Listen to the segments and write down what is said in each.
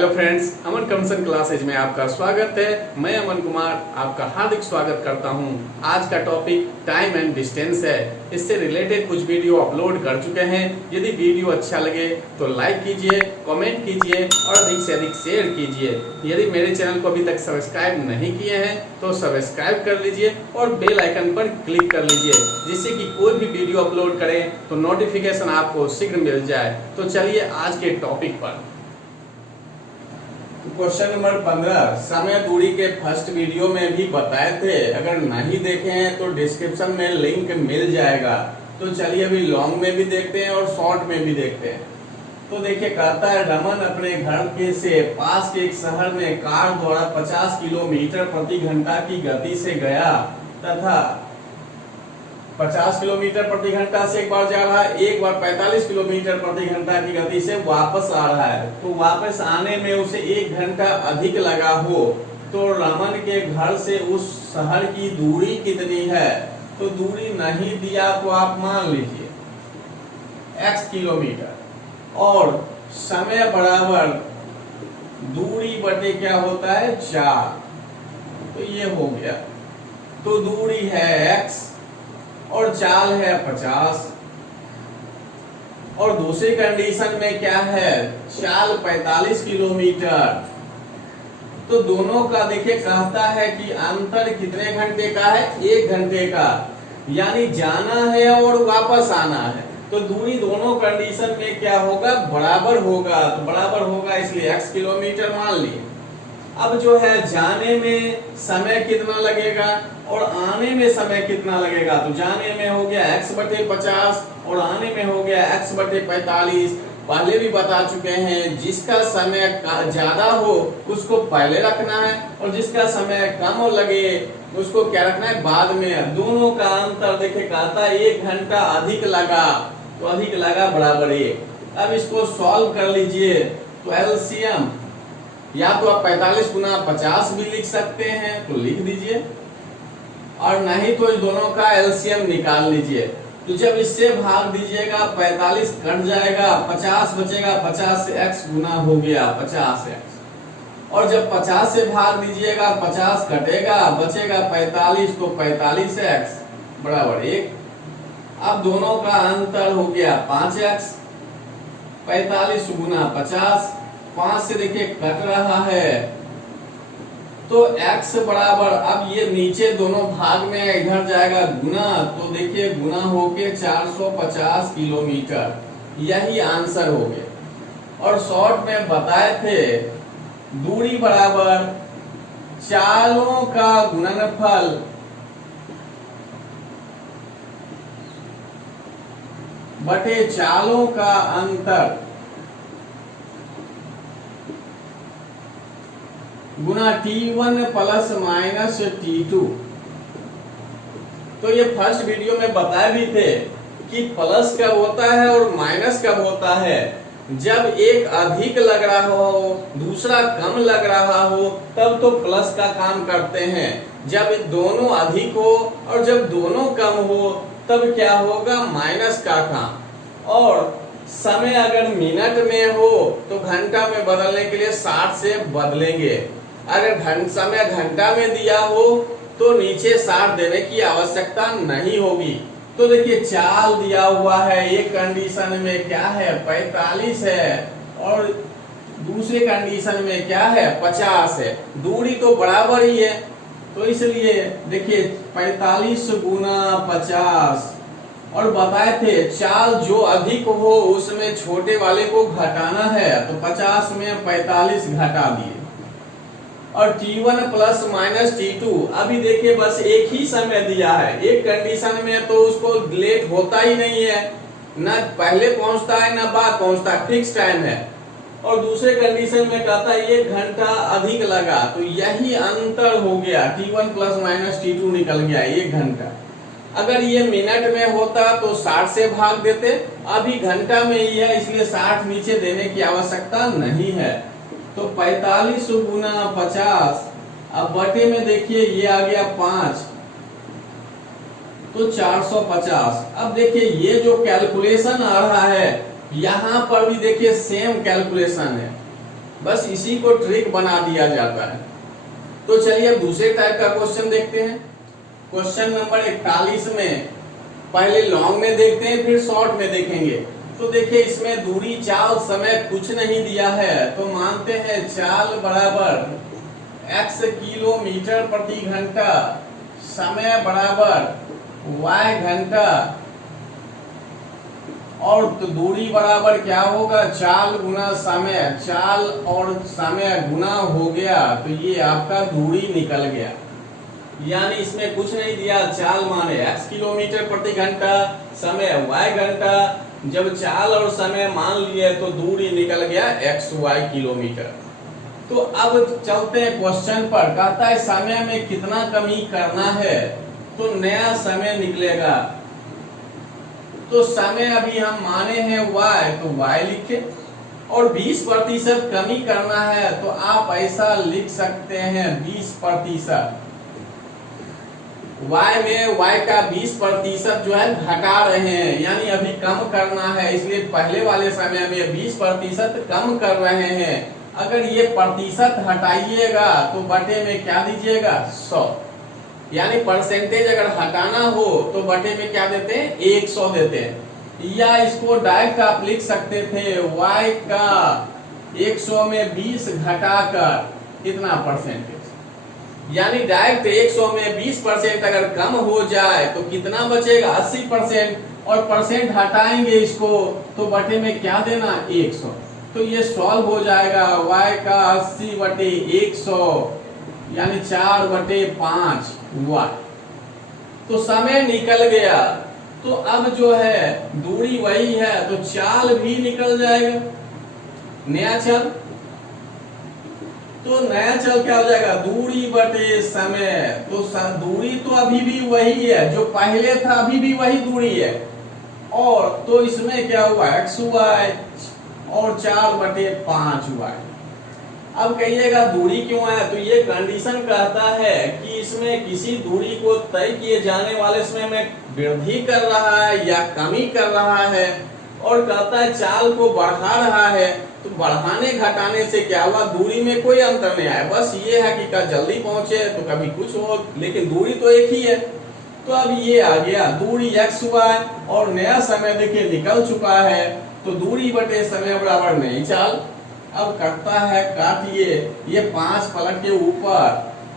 Hello friends, अमन कम्सन classes में आपका स्वागत है। मैं अमन कुमार आपका हार्दिक स्वागत करता हूं। आज का टॉपिक टाइम एंड डिस्टेंस है। इससे रिलेटेड कुछ वीडियो अपलोड कर चुके हैं। यदि वीडियो अच्छा लगे तो लाइक कीजिए, कमेंट कीजिए और अधिक से अधिक शेयर कीजिए। यदि मेरे चैनल को अभी तक सब्सक्राइब नहीं किए हैं तो सब्सक्राइब कर लीजिए और बेल आइकन पर क्लिक कर लीजिए, जिससे कि कोई भी वीडियो अपलोड करें तो नोटिफिकेशन आपको शीघ्र मिल जाए। तो चलिए आज के टॉपिक पर। क्वेश्चन नंबर 15 समय दूरी के फर्स्ट वीडियो में भी बताए थे। अगर नहीं देखे हैं तो डिस्क्रिप्शन में लिंक मिल जाएगा। तो चलिए अभी लॉन्ग में भी देखते हैं और शॉर्ट में भी देखते हैं। तो देखिए, कहता है रमन अपने घर के से पास के एक शहर में कार द्वारा 50 किलोमीटर प्रति घंटा की गति से गया तथा 50 किलोमीटर प्रति घंटा से एक बार जा रहा है, एक बार 45 किलोमीटर प्रति घंटा की गति से वापस आ रहा है। तो वापस आने में उसे 1 घंटा अधिक लगा हो तो रमन के घर से उस शहर की दूरी कितनी है? तो दूरी नहीं दिया तो आप मान लीजिए x किलोमीटर और समय बराबर दूरी बटे क्या होता है 4। तो ये हो गया। तो दूरी है x और चाल है 50 और दूसरी कंडीशन में क्या है, चाल 45 किलोमीटर। तो दोनों का देखिए, कहता है कि अंतर कितने घंटे का है? 1 घंटे का, यानी जाना है और वापस आना है। तो दूरी दोनों कंडीशन में क्या होगा, बराबर होगा। तो बराबर होगा इसलिए x किलोमीटर मान लिए। अब जो है जाने में समय कितना लगेगा और आने में समय कितना लगेगा? तो जाने में हो गया x बटे 50 और आने में हो गया x बटे 45। पहले भी बता चुके हैं, जिसका समय ज्यादा हो उसको पहले रखना है और जिसका समय कम लगे उसको क्या रखना है, बाद में। दोनों का अंतर देखिए, कहता है 1 घंटा अधिक लगा, तो अधिक लगा बराबर 1। अब इसको सॉल्व कर लीजिए। तो एलसीएम या तो आप 45 गुना 50 भी लिख सकते हैं, तो लिख दीजिए, और नहीं तो इन दोनों का एलसीएम निकाल लीजिए। तो जब इससे भाग दीजिएगा 45 कट जाएगा, 50 बचेगा, 50 से x गुना हो गया 50x। और जब 50 से भाग दीजिएगा 50 कटेगा, बचेगा 45, तो 45 से x बराबर 1। अब दोनों का अंतर हो गया 5x। 45 गुना 50, 5 से देखिए कट रहा है, तो x बराबर, अब ये नीचे दोनों भाग में इधर जाएगा गुना, तो देखिए गुना होके 450 किलोमीटर। यही आंसर हो गया। और शॉर्ट में बताए थे दूरी बराबर चालों का गुणनफल बटे चालों का अंतर गुना T1 प्लस माइनस T2। तो ये फर्स्ट वीडियो में बताए भी थे कि प्लस कब होता है और माइनस कब होता है। जब एक अधिक लग रहा हो, दूसरा कम लग रहा हो, तब तो प्लस का काम करते हैं। जब दोनों अधिक हो और जब दोनों कम हो, तब क्या होगा, माइनस का काम। और समय अगर मिनट में हो तो घंटा में बदलने के लिए 60 से बदलेंगे। अगर समय घंटा में दिया हो तो नीचे 60 देने की आवश्यकता नहीं होगी। तो देखिए चाल दिया हुआ है, एक कंडीशन में क्या है 45 है और दूसरे कंडीशन में क्या है 50 है। दूरी तो बराबर ही है, तो इसलिए देखिए 45 गुना 50। और बताए थे चाल जो अधिक हो उसमें छोटे वाले को घटाना है, तो 50 में 45 घटा दिए। और T1 प्लस माइनस T2, अभी देखिए बस एक ही समय दिया है। एक कंडीशन में तो उसको लेट होता ही नहीं है, ना पहले पहुंचता है ना बाद पहुंचता है, फिक्स टाइम है। और दूसरे कंडीशन में कहता है 1 घंटा अधिक लगा, तो यही अंतर हो गया। T1 प्लस माइनस T2 निकल गया 1 घंटा। अगर ये मिनट में होता तो 60 से भाग देते, अभी घंटा में ही है इसलिए 60 नीचे देने की आवश्यकता नहीं है। तो 45 गुना 50, अब बटे में देखिए ये आ गया 5, तो 450। अब देखिए ये जो कैलकुलेशन आ रहा है, यहाँ पर भी देखिए सेम कैलकुलेशन है। बस इसी को ट्रिक बना दिया जाता है। तो चलिए अब दूसरे टाइप का क्वेश्चन देखते हैं। क्वेश्चन नंबर 41 में पहले लॉन्ग में देखते हैं, फिर शॉर्ट में देखेंगे। तो देखिए इसमें दूरी, चाल, समय कुछ नहीं दिया है, तो मानते हैं चाल बराबर x किलोमीटर प्रति घंटा, समय बराबर y घंटा, और तो दूरी बराबर क्या होगा, चाल गुना समय, चाल और समय गुना हो गया, तो ये आपका दूरी निकल गया। यानी इसमें कुछ नहीं दिया, चाल माने x किलोमीटर प्रति घंटा, समय y घंटा, जब चाल और समय मान लिए तो दूरी निकल गया xy किलोमीटर। तो अब चलते हैं क्वेश्चन पर। कहता है समय में कितना कमी करना है, तो नया समय निकलेगा। तो समय अभी हम माने हैं y, तो y लिखे, और 20% कमी करना है तो आप ऐसा लिख सकते हैं 20%। y में y का 20% जो है घटा रहे हैं, यानी अभी कम करना है, इसलिए पहले वाले समय में 20% कम कर रहे हैं। अगर ये प्रतिशत हटाइएगा तो बटे में क्या दीजिएगा, 100। यानी परसेंटेज अगर हटाना हो तो बटे में क्या देते हैं, 100 देते हैं। या इसको डायरेक्ट आप लिख सकते थे y का 100 में 20 घटाकर कितना परसेंटेज, यानी डायरेक्ट 100 में 20% अगर कम हो जाए तो कितना बचेगा, 80%, और परसेंट हटाएंगे इसको तो बटे में क्या देना, 100। तो ये सॉल्व हो जाएगा, y का 80/100 यानी 4/5 y। तो समय निकल गया। तो अब जो है दूरी वही है, तो चाल भी निकल जाएगा, नया चाल। तो नया चाल क्या हो जाएगा, दूरी बटे समय। तो दूरी तो अभी भी वही है, जो पहले था अभी भी वही दूरी है, और तो इसमें क्या हुआ, xy और 4/5y। अब कहिएगा दूरी क्यों है, तो ये कंडीशन कहता है कि इसमें किसी दूरी को तय किए जाने वाले समय में वृद्धि कर रहा है या कमी कर रहा है, और कहता है चाल को बढ़ा रहा है। तो बढ़ाने घटाने से क्या हुआ, दूरी में कोई अंतर नहीं आया, बस ये है कि कभी जल्दी पहुंचे तो कभी कुछ हो, लेकिन दूरी तो एक ही है। तो अब ये आ गया दूरी xy, और नया समय देखिए निकल चुका है, तो दूरी बटे समय बराबर नई चाल। अब कटता है, काटिए, ये 5 पलट के ऊपर,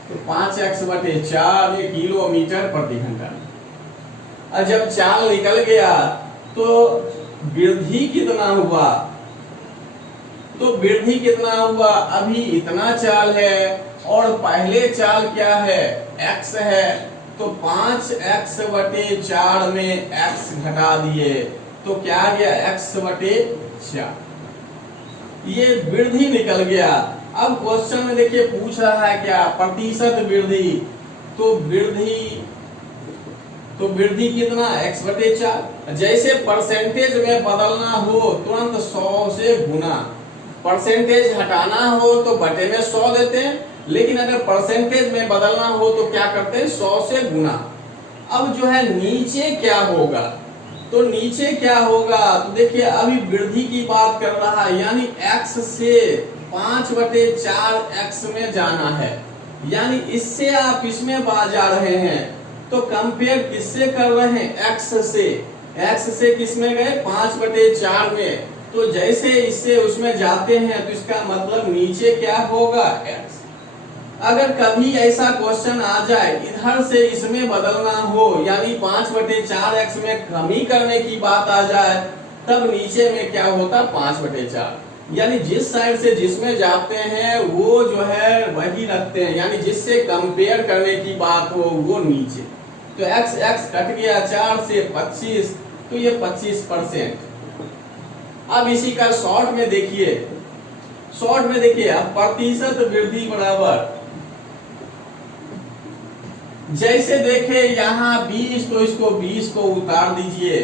तो 5x/4 ये किलोमीटर प्रति घंटा। और जब चाल निकल गया तो वृद्धि कितना हुआ, तो वृद्धि कितना हुआ, अभी इतना चाल है और पहले चाल क्या है, x है, तो 5x/4 में x घटा दिए तो क्या आ गया, x/4। ये वृद्धि निकल गया। अब क्वेश्चन में देखिए पूछ रहा है क्या, प्रतिशत वृद्धि। तो वृद्धि कितना, x/4। जैसे परसेंटेज में बदलना हो तुरंत 100 से गुना, परसेंटेज हटाना हो तो बटे में 100 देते हैं, लेकिन अगर परसेंटेज में बदलना हो तो क्या करते हैं, 100 से गुना। अब जो है नीचे क्या होगा, तो नीचे क्या होगा, तो देखिए अभी वृद्धि की बात कर रहा है, यानी x से 5/4x में जाना है, यानी इससे आप इसमें जा रहे हैं। तो कंपेयर किससे कर रहे हैं, x से किस में गए, 5/4 में। तो जैसे इससे उसमें जाते हैं तो इसका मतलब नीचे क्या होगा, x। अगर कभी ऐसा क्वेश्चन आ जाए इधर से इसमें बदलना हो, यानी 5/4x में कमी करने की बात आ जाए, तब नीचे में क्या होता, 5/4। यानी जिस साइड से जिसमें जाते हैं वो जो है वही रखते हैं, यानी जिससे कंपेयर करने की बात हो वो नीचे। तो x कट गया, 4 से 25, तो ये 25%। अब इसी का शॉर्ट में देखिए, अब प्रतिशत वृद्धि बराबर, जैसे देखे यहाँ 20, तो इसको 20 को उतार दीजिए।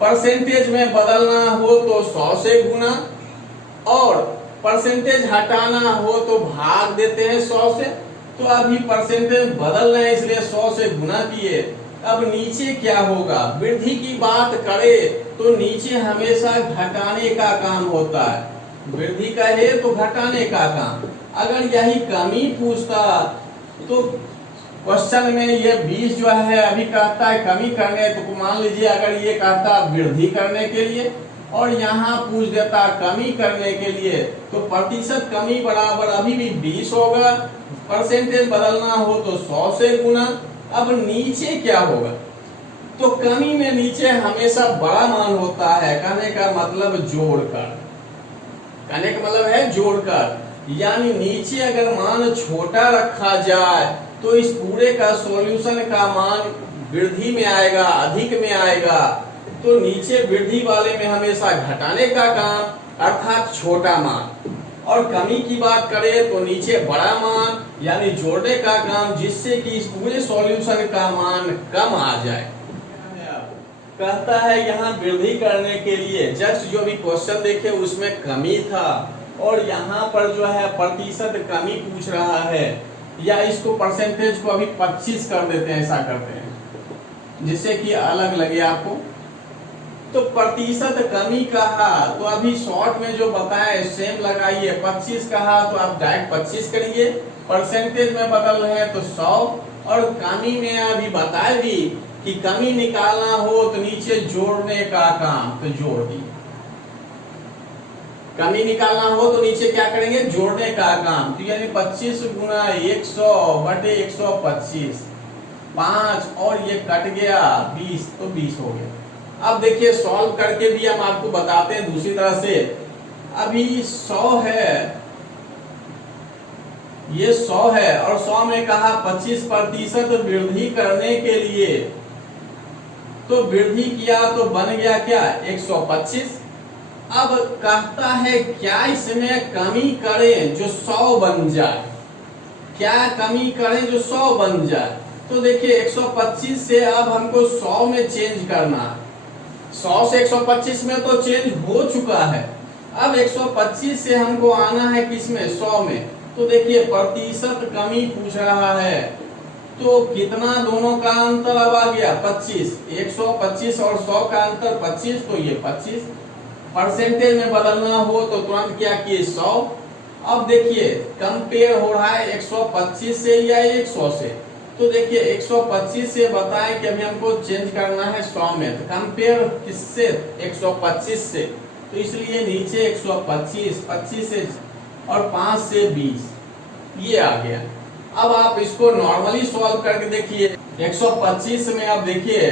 परसेंटेज में बदलना हो तो 100 से गुना, और परसेंटेज हटाना हो तो भाग देते हैं 100 से। तो अभी परसेंटेज बदल रहे हैं इसलिए 100 से गुना किए। अब नीचे क्या होगा, वृद्धि की बात करे तो नीचे हमेशा घटाने का काम होता है, वृद्धि का है तो घटाने का काम। अगर यही कमी पूछता तो क्वेश्चन में ये 20 जो है अभी कहता है कमी करने, तो मान लीजिए अगर ये कहता वृद्धि करने के लिए और यहाँ पूछ देता कमी करने के लिए, तो प्रतिशत कमी बराबर अभी भी 20 होगा, परसेंटेज बदलना हो तो 100 से गुना। अब नीचे क्या होगा, तो कमी में नीचे हमेशा बड़ा मान होता है, कहने का मतलब जोड़कर, कहने का मतलब है जोड़कर, यानी नीचे अगर मान छोटा रखा जाए तो इस पूरे का सॉल्यूशन का मान वृद्धि में आएगा, अधिक में आएगा। तो नीचे वृद्धि वाले में हमेशा घटाने का काम अर्थात छोटा मान, और कमी की बात करें तो नीचे बड़ा मान यानी जोड़ने का काम, जिससे कि इस पूरे सॉल्यूशन का मान कम आ जाए। कहता है यहाँ वृद्धि करने के लिए जस्ट जो भी क्वेश्चन देखे उसमें कमी था, और यहाँ पर जो है प्रतिशत कमी पूछ रहा है, या इसको परसेंटेज को अभी 25 कर देते हैं, ऐसा करते हैं जिससे कि अलग लगे आपको। तो प्रतिशत कमी कहा तो अभी शॉर्ट में जो बताए सेम लगाइए, 25 कहा तो आप डायरेक्ट 25 करिए, परसेंटेज में बदल रहे हैं तो 100, और कमी में अभी बताए भी कि कमी निकालना हो तो नीचे जोड़ने का काम, तो जोड़ दी। कमी निकालना हो तो नीचे क्या करेंगे, जोड़ने का काम, तो यानी 25 गुना 100 बटे 125, 5 और ये कट गया 20, तो 20 हो गया। अब देखिए सॉल्व करके भी हम आपको बताते हैं दूसरी तरह से। अभी 100 है, ये 100 है और 100 में कहा 25% वृद्धि करने के लिए, तो वृद्धि किया तो बन गया क्या 125। अब कहता है क्या इसमें कमी करें जो 100 बन जाए, क्या कमी करें जो 100 बन जाए। तो देखिए 125 से अब हमको 100 में चेंज करना, 100 से 125 में तो चेंज हो चुका है, अब 125 से हमको आना है किसमें, 100 में। तो देखिए प्रतिशत कमी पूछ रहा है, तो कितना दोनों का अंतर अब आ गया 25, 125 और 100 का अंतर 25, तो ये 25। परसेंटेज में बदलना हो तो तुरंत क्या किए 100। अब देखिए कंपेयर हो रहा है 125 से या 100 से, तो देखिए 125 से बताएं कि अभी हमको चेंज करना है 100 में, तो कंपेयर किससे 125 से, तो इसलिए नीचे 125, 25 से और 5 से 20, ये आ गया। अब आप इसको नॉर्मली सॉल्व करके देखिए, 125 में आप देखिए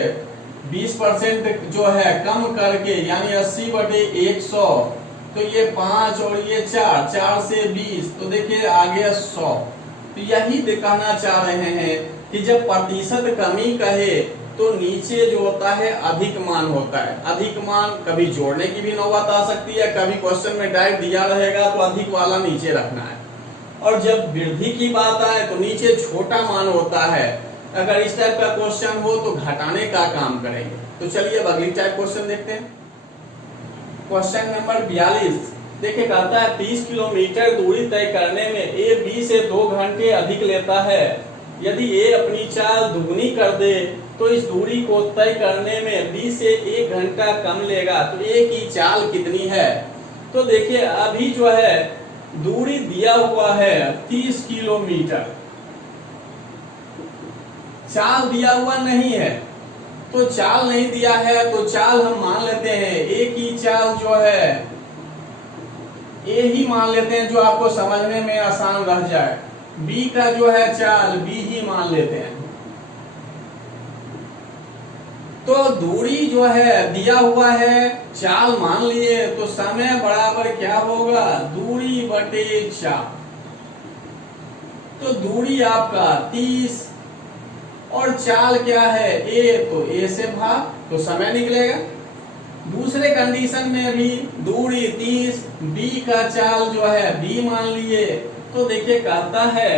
20% जो है कम करके यानी 80 बटे 100, तो ये 5 और ये 4, 4 से 20, तो देखिए आ गया 100। तो यही दिखाना चाह रहे हैं कि जब प्रतिशत कमी कहे तो नीचे जो होता है अधिक मान होता है। अधिक मान कभी जोड़ने की भी नौबत आ सकती है, कभी क्वेश्चन में डायरेक्ट दिया रहेगा तो अधिक वाला नीचे रखना है, और जब वृद्धि की बात आए तो नीचे छोटा मान होता है। अगर इस टाइप का क्वेश्चन हो तो घटाने का काम करेंगे। तो चलिए अब अगली टाइप क्वेश्चन देखते हैं। क्वेश्चन नंबर 42 देखिए, कहता है 30 किलोमीटर दूरी तय करने में ए बी से 2 घंटे अधिक लेता है। यदि ए अपनी चाल दुगनी कर दे तो इस दूरी को तय करने में बी से 1 घंटा कम लेगा। तो ए की चाल कितनी है, तो देखिए अभी जो है दूरी दिया हुआ है 30 किलोमीटर, चाल दिया हुआ नहीं है, तो चाल नहीं दिया है तो चाल हम मान लेते हैं ए की चाल जो है ए ही मान लेते हैं, जो आपको समझने में आसान रह जाए। बी का जो है चाल बी ही मान लेते हैं। तो दूरी जो है दिया हुआ है, चाल मान लिए, तो समय बराबर क्या होगा, दूरी बटे चाल। तो दूरी आपका 30 और चाल क्या है ए, तो ए से भाग, तो समय निकलेगा। दूसरे कंडीशन में भी दूरी 30, बी का चाल जो है बी मान लिए, तो देखिए कहता है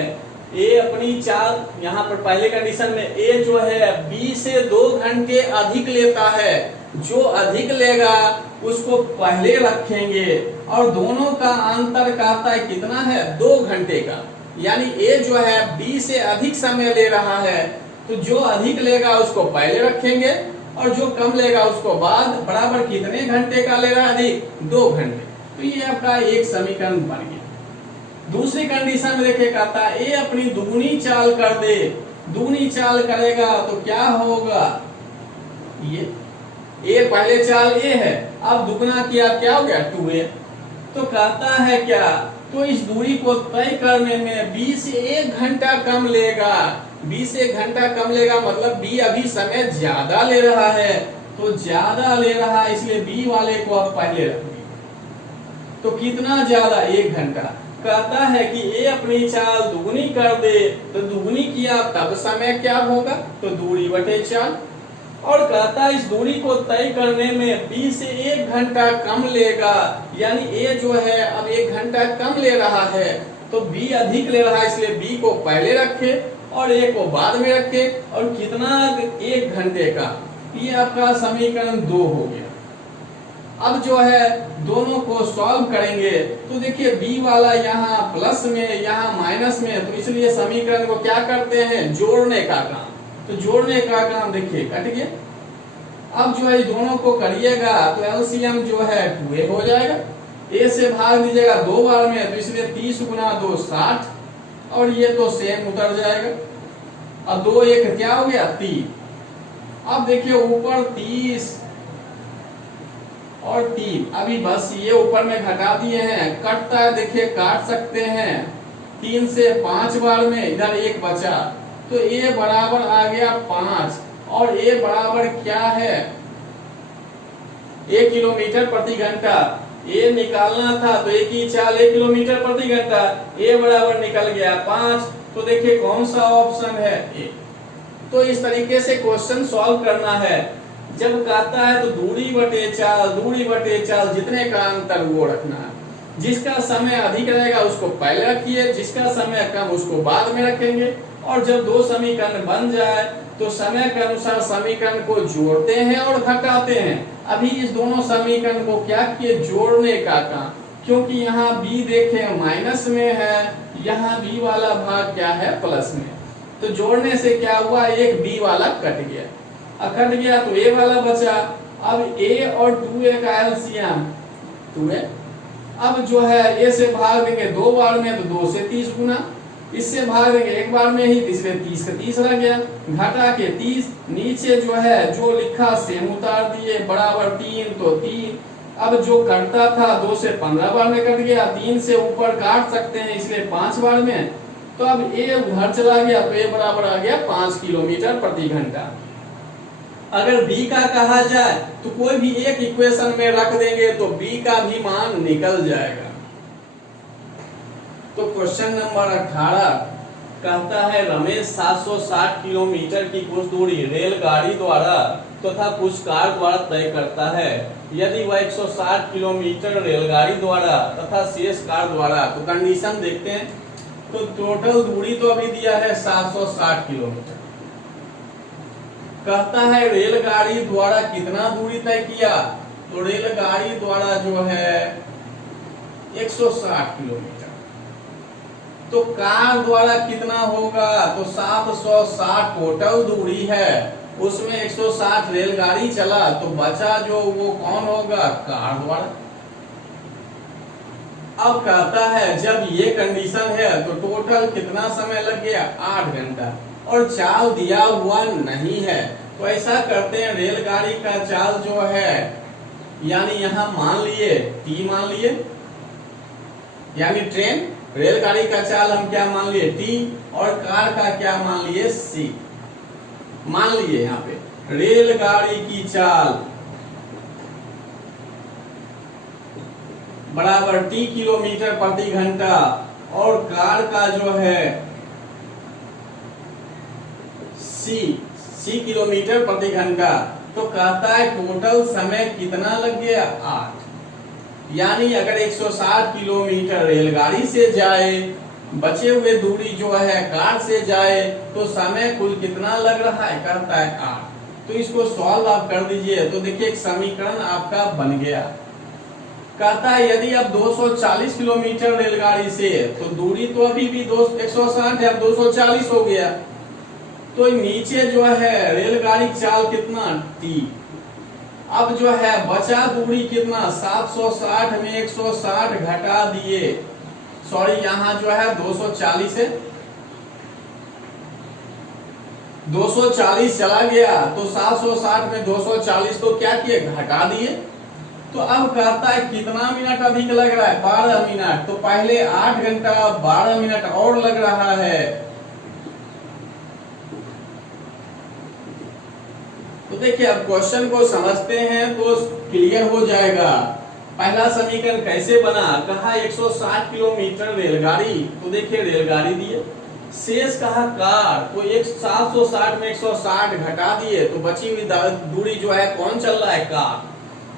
ए अपनी चाल, यहाँ पर पहले कंडीशन में ए जो है बी से 2 घंटे अधिक लेता है। जो अधिक लेगा उसको पहले रखेंगे, और दोनों का अंतर कहता है कितना है 2 घंटे का, यानी ए जो है बी से अधिक समय ले रहा है, तो जो अधिक लेगा उसको पहले रखेंगे और जो कम लेगा उसको बाद। बराबर कितने घंटे का ले रहा है अधिक, 2 घंटे। तो ये आपका एक समीकरण बन गया। दूसरी कंडीशन में देखिए कहता है ए अपनी दुगुनी चाल कर दे। दुगुनी चाल करेगा तो क्या होगा, ये ए पहले चाल ए है, अब दुगुना किया क्या हो गया 2a। तो कहता है क्या, तो इस दूरी को तय करने में b से 1 घंटा कम लेगा। b से 1 घंटा कम लेगा मतलब b अभी समय ज्यादा ले रहा है, तो ज्यादा ले रहा है इसलिए b वाले को आप पहले रखेंगे। तो कितना ज्यादा, 1 घंटा। कहता है कि ए अपनी चाल दुगुनी कर दे, तो दुगुनी किया तब समय क्या होगा, तो दूरी बटे चाल। और कहता है इस दूरी को तय करने में b से 1 घंटा कम लेगा, यानी ए जो है अब 1 घंटा कम ले रहा है, तो b अधिक ले रहा है इसलिए b को पहले रखे और a को बाद में रखे। और कितना, 1 घंटे का। ये आपका समीकरण 2 हो गया। अब जो है दोनों को सॉल्व करेंगे तो देखिए b वाला यहाँ प्लस में यहाँ माइनस में, तो इसलिए समीकरण को क्या करते हैं, जोड़ने का काम। तो जोड़ने का काम देखिए कट गया। अब जो है दोनों को करिएगा तो एलसीएम जो है 2a हो जाएगा। a से भाग दीजिएगा 2 बार में, तो इसलिए 30 गुना 2 60, और ये तो सेम उतर जाएगा। अब 2 1 क्या हो गया 30। अब देखिए ऊपर 30 और 3, अभी बस ये ऊपर में घटा दिए हैं, कटता है देखिए काट सकते हैं 3 से 5 बार में, इधर 1 बचा, तो a बराबर आ गया 5 और a बराबर क्या है 1 किलोमीटर प्रति घंटा। a निकालना था तो a की चाल 1 किलोमीटर प्रति घंटा, a बराबर निकल गया 5। तो देखिए कौन सा ऑप्शन है a। तो इस तरीके से क्वेश्चन सॉल्व करना है। जब कहता है तो दूरी बटे चाल जितने का अंतर वो रखना है। जिसका समय अधिक रहेगा उसको पहले रखिए, जिसका समय कम उसको बाद में रखेंगे। और जब दो समीकरण बन जाए तो समय के अनुसार समीकरण को जोड़ते हैं और घटाते हैं। अभी इस दोनों समीकरण को क्या किए, जोड़ने का काम, क्योंकि यहाँ b देखे माइनस में है, यहाँ b वाला भाग क्या है प्लस में। तो जोड़ने से क्या हुआ, एक b वाला कट गया, कट गया तो a वाला बचा। अब a और 2a का एलसीएम 2a। अब जो है a से भाग देंगे 2 बार में तो 2 से 30 गुना, इससे भाग देंगे 1 बार में ही, तीसरे 30 का 30 रह गया, घटा के 30, नीचे जो है जो लिखा सेम उतार दिए, बराबर 3 तो 3। अब जो कटता था 2 से 15 बार में कट गया, 3 से ऊपर काट सकते हैं इसलिए 5 बार में। तो अब a उधर चला गया तो a बराबर आ गया 5 किलोमीटर प्रति घंटा। अगर b का कहा जाए तो कोई भी एक इक्वेशन में रख देंगे तो b का भी मान निकल जाएगा। तो क्वेश्चन नंबर 18 कहता है रमेश 760 किलोमीटर की कुछ दूरी रेलगाड़ी द्वारा तथा कुछ कार द्वारा तय करता है। यदि वह 160 किलोमीटर रेलगाड़ी द्वारा तथा शेष कार द्वारा, तो कंडीशन देखते हैं। तो टोटल दूरी तो अभी दिया है 760 किलोमीटर। कहता है रेलगाड़ी द्वारा कितना दूरी तय किया, तो रेलगाड़ी द्वारा जो है 160 किलोमीटर। तो कार द्वारा कितना होगा, तो 760 टोटल दूरी है, उसमें 160 रेलगाड़ी चला तो बचा जो वो कौन होगा, कार द्वारा। अब कहता है जब ये कंडीशन है तो टोटल कितना समय लग गया, 8 घंटा, और चाल दिया हुआ नहीं है। तो ऐसा करते हैं, रेलगाड़ी का चाल जो है यानी यहाँ मान लिए t मान लिए, यानी ट्रेन, रेलगाड़ी का चाल हम क्या मान लिए t, और कार का क्या मान लिए c। मान लिए यहाँ पे रेलगाड़ी की चाल बराबर t किलोमीटर प्रति घंटा और कार का जो है c किलोमीटर प्रति घंटा। तो कहता है टोटल समय कितना लग गया, 8। यानी अगर 160 किलोमीटर रेलगाड़ी से जाए, बचे हुए दूरी जो है कार से जाए, तो समय कुल कितना लग रहा है, कहता है 8। तो इसको सॉल्व आप कर दीजिए तो देखिए एक समीकरण आपका बन गया। कहता है यदि अब 240 किलोमीटर रेलगाड़ी से, तो दूरी तो अभी भी 160 है, अब 240 हो गया। तो नीचे जो है रेलगाड़ी चाल कितना t। अब जो है बचा दूरी कितना, 760 में 160 घटा दिए, सॉरी यहाँ जो है 240 है, 240 चला गया तो 760 में 240 तो क्या किए, घटा दिए। तो अब कहता है कितना मिनट अधिक लग रहा है, 12 मिनट। तो पहले 8 घंटा 12 मिनट और लग रहा है। तो देखिए अब क्वेश्चन को समझते हैं तो क्लियर हो जाएगा। पहला समीकरण कैसे बना, कहा 160 किलोमीटर रेलगाड़ी, तो देखिए रेलगाड़ी दिए, शेष कहा कार, तो 760 में 160 घटा दिए तो बची हुई दूरी जो है कौन चल रहा है, कार।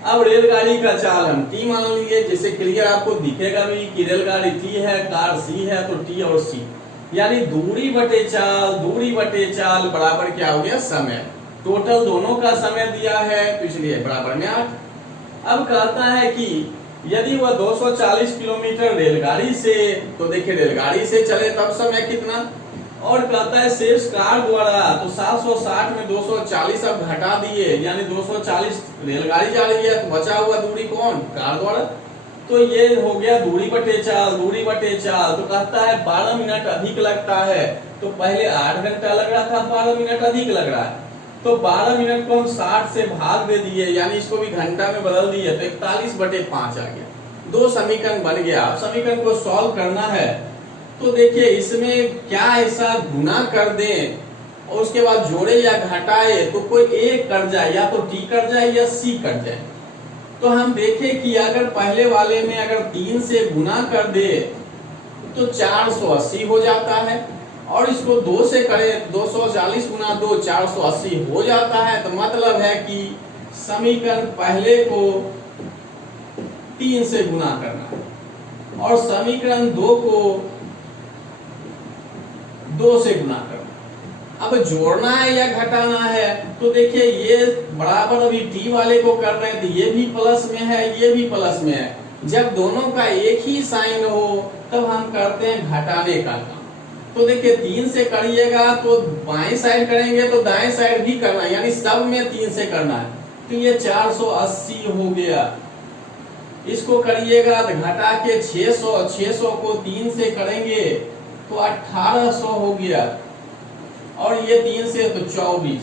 अब रेलगाड़ी का चालन टी मान लीजिए, जिससे क्लियर आपको दिखेगा भी कि रेलगाड़ी टी है, कार सी है, तो टी और सी यानी दूरी बटे चाल बराबर क्या हो गया, समय। टोटल दोनों का समय दिया है तो इसलिए बराबर में 8। अब कहता है कि यदि वह 240 किलोमीटर रेलगाड़ी से, तो देखिए रेलगाड़ी से चले तब समय कितना, और कहता है शेष कार द्वारा, तो 760 में 240 अब घटा दिए यानी 240 रेलगाड़ी जा रही है तो बचा हुआ दूरी कौन, कार द्वारा। तो ये हो गया दूरी बटे चाल। तो कहता है 12 मिनट अधिक लगता है, तो पहले 8 घंटा लग रहा था, 12 मिनट अधिक लग रहा है। तो 12 मिनट को हम 60 से भाग दे दिए यानी इसको भी घंटा में बदल दिए तो 41/5 आ गया। दो समीकरण बन गया। अब समीकरण को सॉल्व करना है तो देखिए इसमें क्या ऐसा गुना कर दें और उसके बाद जोड़े या घटाए तो कोई एक कट जाए, या तो टी कट जाए या सी कट जाए। तो हम देखें कि अगर पहले वाले में अगर 3 से गुना कर दे तो 480 हो जाता है, और इसको 2 से करें 240 गुना 2 480 हो जाता है। तो मतलब है कि समीकरण पहले को 3 से गुना करना और समीकरण 2 को 2 से गुना करना। अब जोड़ना है या घटाना है तो देखिए ये बराबर अभी टी वाले को कर रहे हैं तो ये भी प्लस में है, ये भी प्लस में है। जब दोनों का एक ही साइन हो तब हम करते हैं घटाने का काम। तो देखिए 3 से करिएगा तो बाएं साइड करेंगे तो दाएं साइड भी करना है, यानी सब में 3 से करना है। तो ये 480 हो गया। इसको करिएगा तो घटा के 600 को 3 से करेंगे तो 1800 हो गया, और ये 3 से तो 24।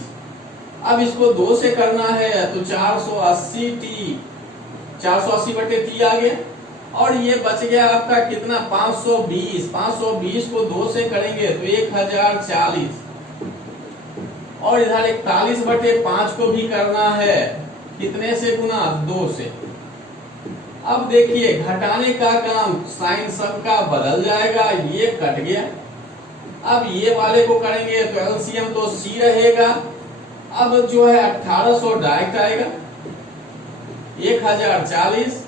अब इसको 2 से करना है तो 480 टी, 480 बटे टी आ गया, और ये बच गया आपका कितना 520 को 2 से करेंगे तो 1040, और इधर 41/5 को भी करना है, कितने से गुना 2 से। अब देखिए घटाने का काम साइन सबका बदल जाएगा, ये कट गया। अब ये वाले को करेंगे तो एलसीएम तो सी रहेगा। अब जो है 1800 डायरेक्ट आएगा, 1040,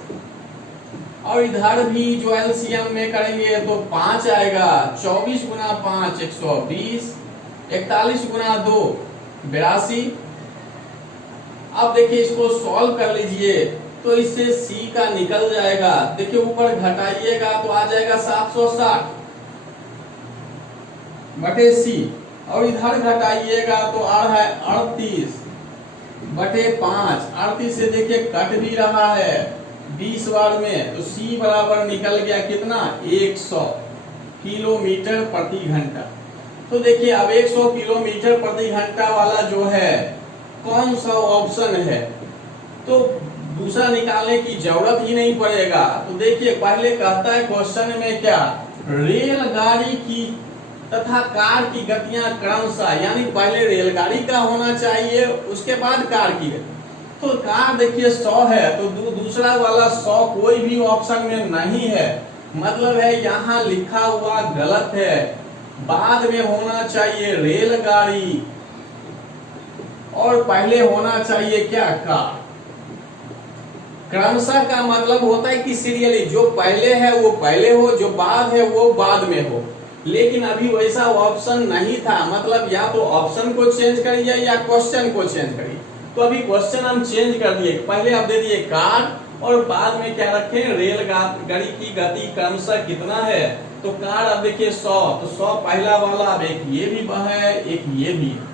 और इधर भी जो एलसीएम में करेंगे तो 5 आएगा, 24 गुना 5 120, 41 गुना 2 82। अब देखिए इसको सॉल्व कर लीजिए तो इससे सी का निकल जाएगा। देखिए ऊपर घटाइएगा तो आ जाएगा 760 बटे सी, और इधर घटाइएगा तो आ रहा है 38/5। 38 से देखिए कट भी रहा है 20 बार में, तो सी बराबर निकल गया कितना 100 किलोमीटर प्रति घंटा। तो देखिए अब 100 किलोमीटर प्रति घंटा वाला जो है कौन सा ऑप्शन है, तो दूसरा निकालने की जरूरत ही नहीं पड़ेगा। तो देखिए पहले कहता है क्वेश्चन में क्या, रेलगाड़ी की तथा कार की गतियां क्रमशः, यानी पहले रेलगाड़ी का होना चाहिए उसके बाद कार की। तो कार देखिए 100 है तो दूसरा वाला 100 कोई भी ऑप्शन में नहीं है, मतलब है यहाँ लिखा हुआ गलत है। बाद में होना चाहिए रेलगाड़ी और पहले होना चाहिए क्या, कार। क्रमशः का मतलब होता है कि सीरियली, जो पहले है वो पहले हो, जो बाद है वो बाद में हो। लेकिन अभी वैसा ऑप्शन नहीं था, मतलब या तो ऑप्शन को चेंज करिए या क्वेश्चन को चेंज करिए। तो अभी क्वेश्चन हम चेंज कर दिए, पहले आप दे दिए कार और बाद में क्या रखे, रेलगाड़ी की गति क्रमशः कितना है। तो कार अब देखिए 100, तो 100 पहला वाला, अब एक ये भी है एक ये भी है।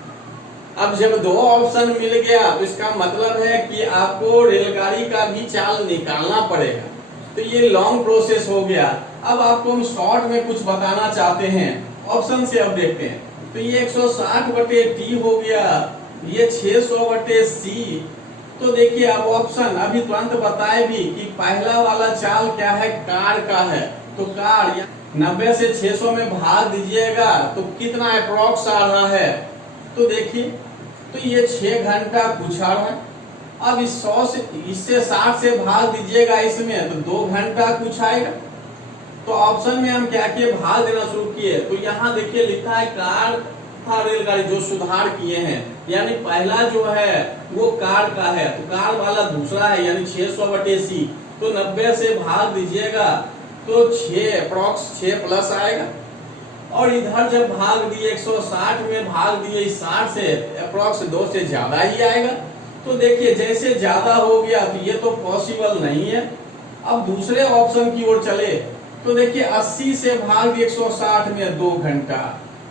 अब जब दो ऑप्शन मिल गया तो इसका मतलब है कि आपको रेलगाड़ी का भी चाल निकालना पड़ेगा। तो ये लॉन्ग प्रोसेस हो गया। अब आपको हम शॉर्ट में कुछ बताना चाहते हैं, ऑप्शन से अब देखते हैं। तो ये 160/T हो गया, ये 600/C। तो देखिए अब ऑप्शन अभी तुरंत बताए भी कि पहला वाला चाल क्या है, कार का है। तो कार 90 से 600 में भाग दीजिएगा तो कितना अप्रोक्स आ रहा है। तो देखिए तो ये 6 घंटा कुछ आ रहा है। अब इस 100 से इससे 60 से भाग दीजिएगा इसमें तो 2 घंटा कुछ आएगा। तो ऑप्शन में हम क्या किए, भाग देना शुरू किए। तो यहाँ देखिए लिखा है कार था रेलगाड़ी, जो सुधार किए हैं, यानी पहला जो है वो कार का है, तो कार वाला दूसरा है यानी 600/C। तो 90 से भाग दीजिएगा तो 6 अप्रोक्स 6 प्लस आएगा। और इधर जब भाग दिए 160 में भाग दिए 60 से अप्रोक्स 2 से ज्यादा ही आएगा। तो देखिए जैसे ज्यादा हो गया तो ये तो पॉसिबल नहीं है। अब दूसरे ऑप्शन की ओर चले तो देखिए 80 से भाग दिए 160 में 2 घंटा,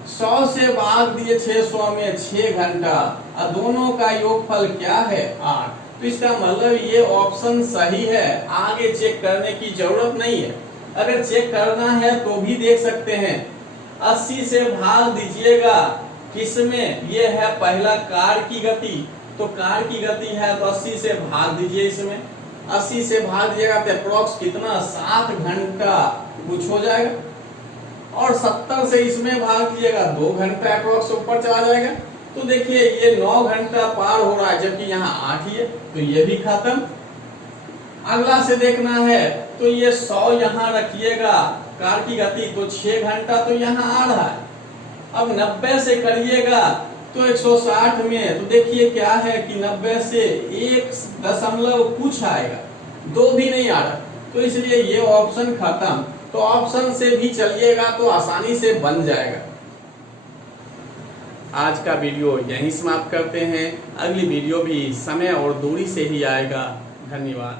100 से भाग दिए 600 में 6 घंटा, और दोनों का योगफल क्या है 8। तो इसका मतलब ये ऑप्शन सही है, आगे चेक करने की जरूरत नहीं है। अगर चेक करना है तो भी देख सकते हैं। 80 से भाग दीजिएगा किसमें, ये है पहला कार की गति। तो कार की गति है तो 80 से भाग दीजिए इसमें, 80 से भाग दीजिएगा तो अप्रोक्स कितना 7 घंटा कुछ हो जाएगा। और 70 से इसमें भाग दीजिएगा 2 घंटा अप्रोक्स ऊपर चला जाएगा। तो देखिए ये 9 घंटा पार हो रहा है, जबकि यहाँ 8 ही है, तो ये भी खत्म। अगला से देखना है तो ये 100 यहाँ रखिएगा कार की गति, तो 6 घंटा तो यहाँ आ रहा है। अब 90 से करिएगा तो 160 में, तो देखिए क्या है कि 90 से 1 दशमलव कुछ आएगा, 2 भी नहीं आ रहा। तो इसलिए ये ऑप्शन खत्म। तो ऑप्शन से भी चलिएगा तो आसानी से बन जाएगा। आज का वीडियो यहीं समाप्त करते हैं। अगली वीडियो भी समय और दूरी से ही आएगा। धन्यवाद।